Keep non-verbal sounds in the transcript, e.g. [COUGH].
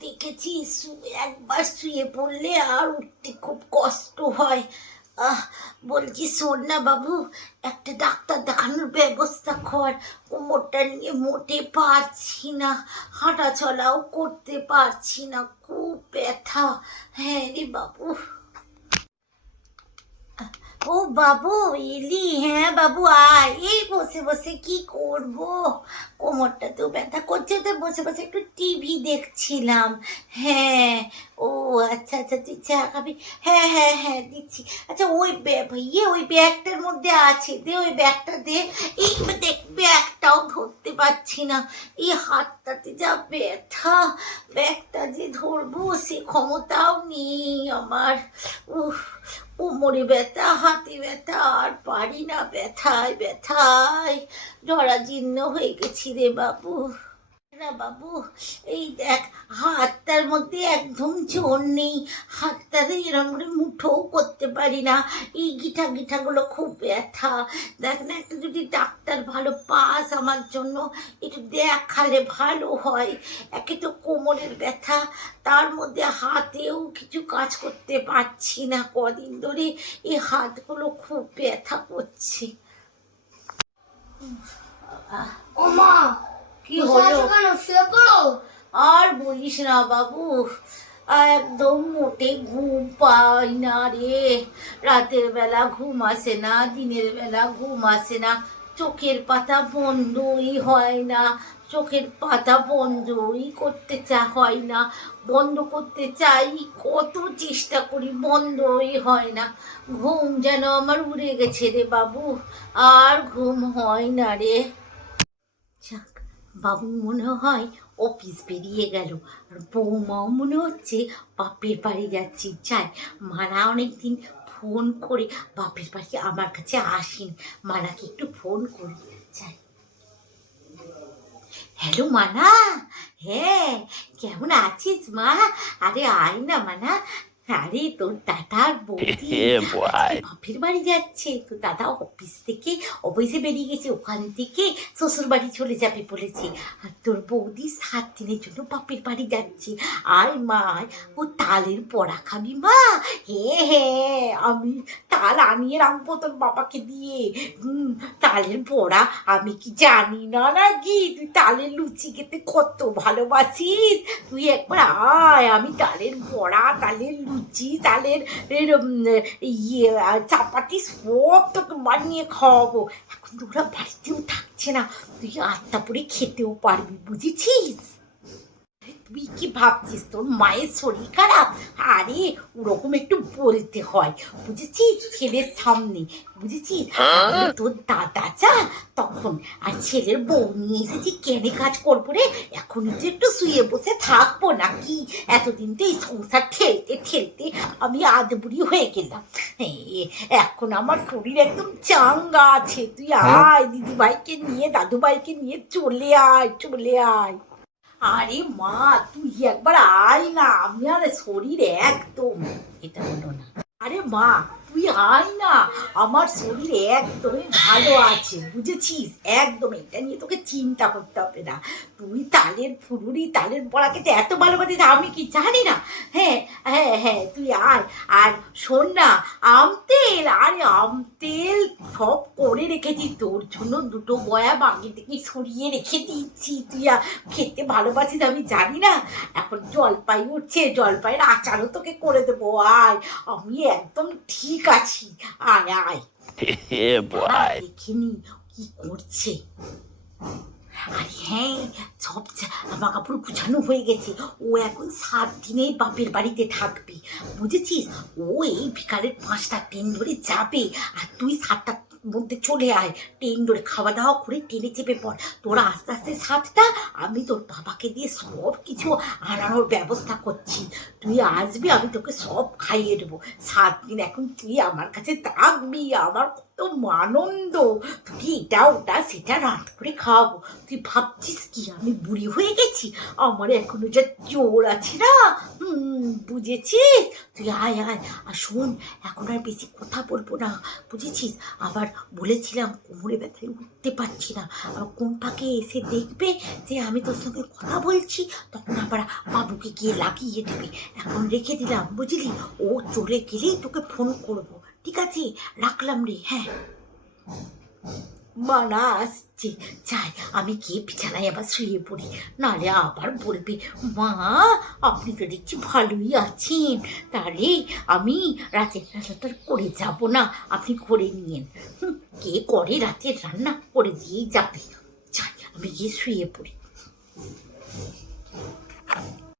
দেখেছি একবার শুয়ে পড়লে আর উঠতে খুব কষ্ট হয়। আহ, বলছি, শোন বাবু, একটা ডাক্তার দেখানোর ব্যবস্থা কর। কোমরটা নিয়ে মোটে পারছি না হাঁটা চলাও করতে পারছি না, খুব ব্যথা। হ্যাঁ রে বাবু। ও বাবু, এলি? হ্যাঁ বাবু, আয়। এই বসে বসে কি করব? কোমরটা তো ব্যথা করছে, তো বসে বসে একটু টিভি দেখছিলাম। হ্যাঁ ও আচ্ছা আচ্ছা তুই চা খাবি হ্যাঁ হ্যাঁ হ্যাঁ দিচ্ছি। আচ্ছা ওই ইয়ে ওই ব্যাগটার মধ্যে আছে দে, ওই ব্যাগটা দে। এই দেখ, ব্যাগটাও ধরতে পারছি না। এই হাতটাতে যা ব্যথা, ব্যাগটা যে ধরবো, সে ক্ষমতাও নেই আমার। উফ, কোমরে ব্যথা, হাতে ব্যথা, আর পারি না, ব্যথায় ব্যথায়, জরাজীর্ণ হয়ে গেছি। রে বাবু। না বাবু, এই দেখ, হাতটার মধ্যে একদম জোর নেই। হাতটাতে এরকম করে মুঠোও করতে পারি না। এই গিঠা গিঠাগুলো খুব ব্যথা। দেখ না, একটু যদি ডাক্তার ভালো পাস আমার জন্য, একটু দেখালে ভালো হয়। একে তো কোমরের ব্যথা, তার মধ্যে হাতেও কিছু কাজ করতে পারছি না কদিন ধরে। এই হাতগুলো খুব ব্যথা করছে। ও মা কি হলো? শুয়ে পড়ো আর বলিস না বাবু একদম মোটে ঘুম পাই না রে। রাতের বেলা ঘুম আসে না দিনের বেলা ঘুম আসে না। চোখের পাতা বন্ধই হয় না চোখের পাতা বন্ধই করতে চা হয় না বন্ধ করতে চাই কত চেষ্টা করি বন্ধই হয় না। ঘুম যেন আমার উড়ে গেছে রে বাবু আর ঘুম হয় না রে। যাক, বাবু মনে হয় অফিস বেরিয়ে গেল। আর বৌমাও মনে হচ্ছে বাপের বাড়ি যাচ্ছি। যাই, মারা অনেকদিন ফোন করে বাপের বাড়ি আমার কাছে আসেন। মানাকে একটু ফোন করি। যাই। হ্যালো মানা। হ্যাঁ কেমন আছিস মা? আরে আয় না, মানা। আরে তোর দাদার বৌদি [LAUGHS] বাপের বাড়ি যাচ্ছে। তো দাদা অফিস থেকে অফিসে বেরিয়ে গেছে। ওখান থেকে শ্বশুর বাড়ি চলে যাবে বলেছে। আর তোর বৌদি সাত দিনের জন্য বাপের বাড়ি যাচ্ছে। আর মা ও তালের পড়া খাবি মা। হ্যাঁ হ্যাঁ আমি তাল আনিয়ে রাখব তোর বাবাকে দিয়ে। হুম তালের পড়া আমি কি জানি না নাকি? তুই তালের লুচি খেতে কত ভালোবাসিস। তুই একবার আয় আমি তালের পড়া তালের লুচি তালের এর, ইয়ে চাপাতি সব তোকে বানিয়ে খাওয়াবো। এখন ওরা বাড়িতেও থাকছে না। তুই আত্মা পরে খেতেও পারবি বুঝেছিস? তুই কি ভাবছিস? তোর মায়ের শরীর খারাপ? আরে ওরকম একটু বলতে হয়। বুঝেছিস? ছেলের সামনে। বুঝেছিস? তোর দাদা যা তখন। আর ছেলের বউ নিয়ে এসেছি কেনে কাজ করব রে? এখন তো একটু শুয়ে বসে থাকব নাকি? এতদিন তো এই সংসার ঠেলতে ঠেলতে আমি আধ বুড়ি হয়ে গেলাম। এখন আমার শরীর একদম চাঙ্গা আছে। তুই আয় দিদি ভাইকে নিয়ে দাদু ভাইকে নিয়ে চলে আয় চলে আয়। আরে মা, তুই একবার আয় না, আমি আর শরীর একদম, এটা হলো না। আরে মা, তুই আয় না, আমার শরীর একদমই ভালো আছে, বুঝেছিস? একদম, এটা নিয়ে তোকে চিন্তা করতে হবে না। তুই তালের ফুরুরি তালের পড়াকে খেতে এত ভালোবাসিস, আমি কি জানি না? হ্যাঁ হ্যাঁ হ্যাঁ তুই আয়। আর শোন না আম তেল আরে আম তেল সব করে রেখেছি। তোর জন্য দুটো বয়া বাকি থেকে সরিয়ে রেখে দিচ্ছি তুই খেতে ভালোবাসিস আমি জানি না। এখন জলপাই উঠছে জলপাইয়ের আচারও তোকে করে দেবো আয়। আমি একদম ঠিক আছি। আয় আয়. [LAUGHS] দেখিনি কি করছে? আরে হ্যাঁ সব জামা কাপড় গুছানো হয়ে গেছে। ও এখন সাত দিনে বাপের বাড়িতে থাকবে। বুঝেছিস? ও এই বিকালের পাঁচটা ট্রেন ধরে যাবে আর তুই সাতটার মধ্যে চলে আয়। ট্রেন ধরে খাওয়া দাওয়া করে ট্রেনে চেপে পড়। তোরা আস্তে আস্তে সাতটা, আমি তোর বাবাকে দিয়ে সব কিছু আনানোর ব্যবস্থা করছি। তুই আসবি, আমি তোকে সব খাইয়ে দেবো। সাত দিন এখন তুই আমার কাছে থাকবি, আমার আনন্দ তুই এটা, ওটা, সেটা রাত করে খাওয়াবো তুই ভাবছিস কি, আমি বুড়ি হয়ে গেছি? আমার এখনও যা জোর আছে না? বুঝেছিস? তুই আয় আয়, আর শোন, এখন আর বেশি কথা বলব না, বুঝেছিস? আবার বলেছিলাম, কোমরে ব্যথায় উঠতে পারছি না। আবার কোন ফাঁকে এসে দেখবে যে আমি তোর সঙ্গে কথা বলছি, তখন আবার বাবুকে গিয়ে লাগিয়ে দেবে। এখন রেখে দিলাম, বুঝলি? ও চলে গেলেই তোকে ফোন করব। ঠিক আছে, রাখলাম রে হ্যাঁ। মানা আসছে চাই আমি গিয়ে বিছানায় আবার শুয়ে পড়ি নাহলে আবার বলবে, মা, আপনি তো দেখছি ভালোই আছেন, তাহলে আমি রাতের রান্নাটা করে যাব না, আপনি করে নিয়েন। কে করে রাতের রান্না করে দিয়েই যাবে? চাই আমি গিয়ে শুয়ে পড়ি।